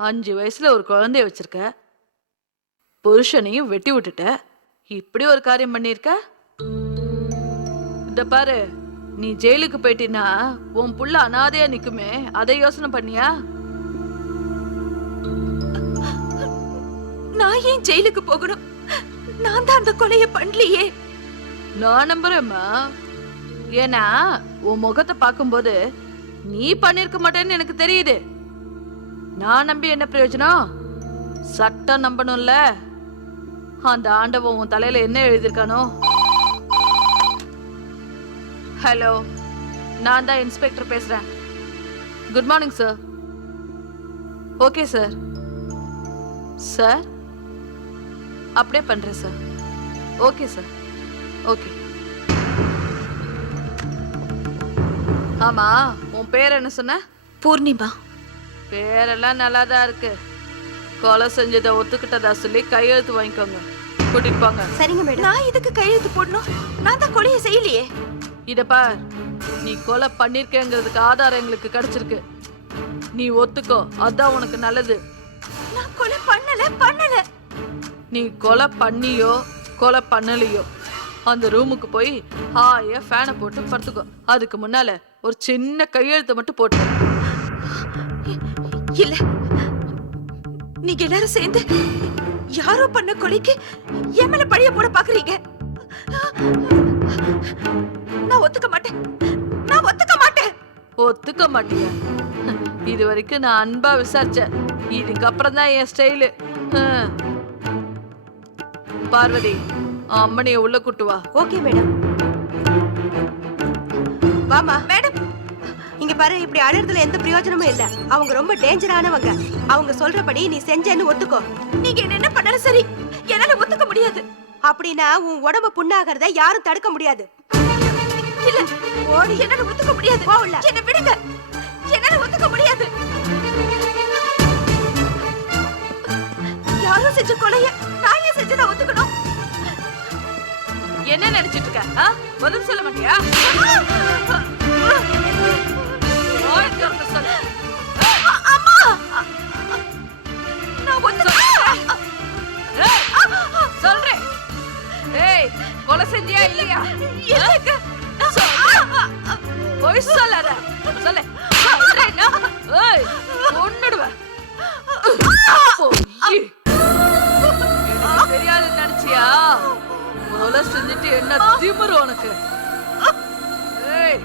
5 வயசுல ஒரு குழந்தைய வச்சிருக்க, புருஷனையும் வெட்டி விட்டுட்ட, இப்படி ஒரு காரியம் பண்ணிருக்க. இந்த பாரு, நீ ஜெயிலுக்கு போயிட்டீன்னா உன் புள்ள அனாதையா நிக்குமே, அதை யோசனை பண்ணியா? நான் ஏன் ஜெயிலுக்கு போகணும்? நான் தான் அந்த கொலையை பண்ணலையே. நான் நம்புறேம்மா. ஏன்னா உன் முகத்தை பார்க்கும்போது நீ பண்ணிருக்க மாட்டேன்னு எனக்கு தெரியுது. நான் நம்பி என்ன பிரயோஜனம்? சட்டம் நம்பணும்ல. அந்த ஆண்டவன் உன் தலையில என்ன எழுதிருக்கானோ? ஹலோ, நான் தான் இன்ஸ்பெக்டர் பேசுறேன். Good morning sir. Okay sir. Sir, அப்படியே பண்றேன் சார். Okay sir. ஓகே. ஆமா, உன் பேர் என்ன சொன்ன? பூர்ணிமா. பேரெல்லாம் நல்லாதான் இருக்கு. கொலை செஞ்சதை ஒத்துக்கிட்டதா சொல்லி கையெழுத்து வாங்கிக்கோங்க. கூட்டிட்டு போங்க. சரிங்க மேடம். நான் இதுக்கு கையெழுத்து போடணும்? நான் தான் கொலையை செய்யலையே. இத பார், நீ கொலை பண்ணிருக்கேங்கிறதுக்கு ஆதாரம் எங்களுக்கு கிடைச்சிருக்கு. நீ ஒத்துக்கோ, அதான் உனக்கு நல்லது. நான் கொலை பண்ணல. நீ கொலை பண்ணியோ கொலை பண்ணலையோ அந்த ரூமுக்கு போய் ஹாயா ஃபேனை போட்டு படுத்துக்கோ. அதுக்கு முன்னால ஒரு சின்ன கையெழுத்து மட்டும் போட்டு. இல்ல, நீங்க எல்லாரும் சேர்ந்து யாரோ பண்ண கொலைக்கு என் மேல பழிய போட பாக்குறீங்க. நான் ஒத்துக்க மாட்டேன். ஒத்துக்க மாட்டியா? இது வரைக்கும் நான் அன்பா விசாரிச்சேன். இதுக்கப்புறம் தான் என் ஸ்டைலு. பார்வதி, அம்மனைய உள்ள கூட்டு வா. Okay madam. வாமா மேடம். இங்க பாரு, இப்படி அழுறதுல எந்த பிரயோஜனமும் இல்ல. அவங்க ரொம்ப டேஞ்சரானவங்க. அவங்க சொல்றபடி நீ செஞ்சேன்னு ஒத்துக்கோ. நீங்க என்ன பண்ணாலும் சரி, என்னால ஒத்துக்க முடியாது. அப்படின்னா உன் உடம்பு புண்ணாகிறத யாரும் தடுக்க முடியாது. இல்ல, ஓடி என்னால ஒத்துக்க முடியாது. போகல. என்ன விடுங்க. என்னால ஒத்துக்க முடியாது. யாரும் செஞ்ச கொலைய நான் ஏன் செஞ்சதா ஒத்துக்கணும்? என்ன நினைச்சிட்டு இருக்க? பதில் சொல்ல மாட்டியா? அம்மா, நான் ஒத்துக்க. சொல்றேன். ஏய், கொலை செஞ்சியா இல்லையா? இல்லைங்க. பொய் சொல்லாத. சொல்லு. சொல்றேன்னா, ஏய், கொன்னுடுவேன். பொய். எனக்கு தெரியாதுன்னு நினைச்சியா? கொலை செஞ்சுட்டு என்ன திமிரு உனக்கு? ஏய்,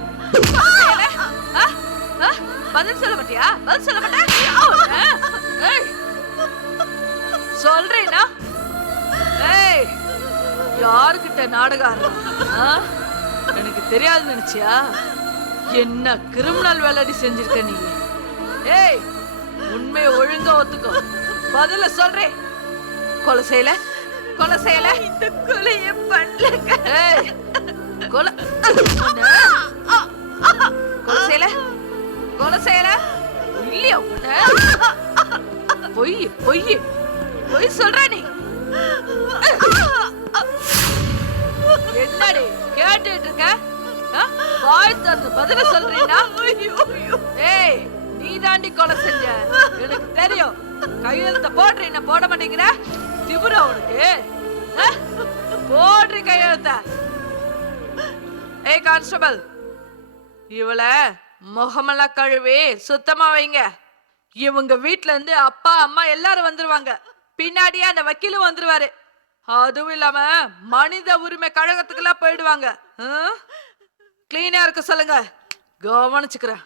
பதில் சொல்ல மாட்டியா? பதில் சொல்ல மாட்டேன். ஏய், சொல்றேனா? ஏய், யாருக்கிட்ட நாடகம் ஆடுற? எனக்கு தெரியாதுன்னு நினைச்சியா? என்ன கிரிமினல் வேலைடி செஞ்சிருக்க நீ? ஏய், உண்மையை ஒழுங்கா ஒத்துக்கோ. பதில சொல்றேன். கொலை செய்யல. இந்த கொலையை பண்ணலங்க. ஏய், கொலை கொலை செய்யல இல்லையா? பொய் பொய் பொய் சொல்ற நீ. என்னடி கேட்டுட்டு இருக்க? வாய் திறந்து பதில சொல்றீனா? ஏய், நீ தாண்டி கொலை செஞ்ச, எனக்கு தெரியும். கையெழுத்த போடுறீன போட மாட்டேங்கிற? திமிரா உனக்கு? போடுறி கையெழுத்த. ஏய் கான்ஸ்டபிள், இவள முகமெல்லாம் கழுவி சுத்தமா வைங்க. இவங்க வீட்ல இருந்து அப்பா அம்மா எல்லாரும் வந்துருவாங்க. பின்னாடியே அந்த வக்கீலும் வந்துருவாரு. அதுவும் இல்லாம மனித உரிமை கழகத்துக்கெல்லாம் போயிடுவாங்க. கிளீனா இருக்க சொல்லுங்க, கவனிச்சுக்கிறேன்.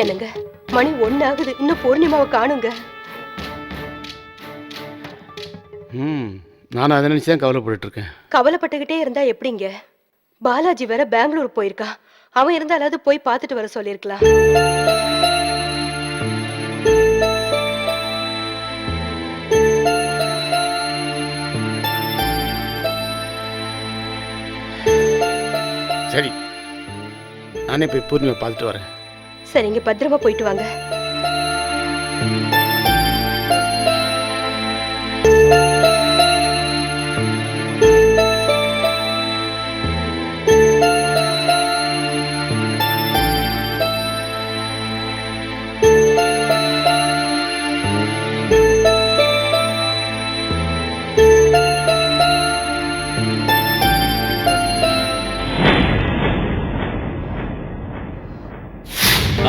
என்னங்க, மணி 1 ஆகுது. இன்னும் பூர்ணிமாவை காணுங்க. நானும் அதை நினைச்சு தான் கவலைப்பட்டு இருக்கேன். கவலைப்பட்டுக்கிட்டே இருந்தா எப்படிங்க? பாலாஜி வேற பெங்களூர் போயிருக்கா. அவன் இருந்தாலாவது போய் பார்த்துட்டு வர சொல்லிருக்கலாம். சரி, நானே போய் பூர்ணிமை பார்த்துட்டு வரேன். சரிங்க, பத்திரமா போயிட்டு வாங்க.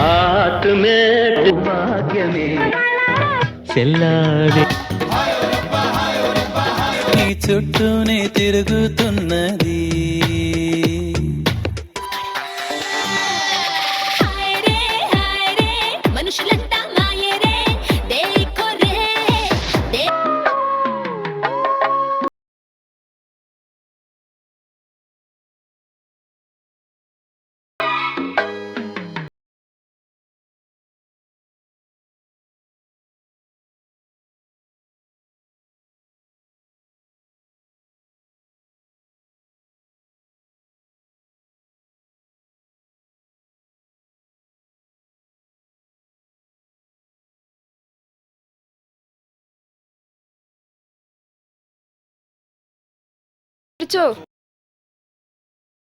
ఆత్మేటు భాగ్యమే చెల్లాడే నీ చుట్టూనే తిరుగుతున్నది. మనుషులంతా మాయరే దేఖోరే దే பிடிச்சோ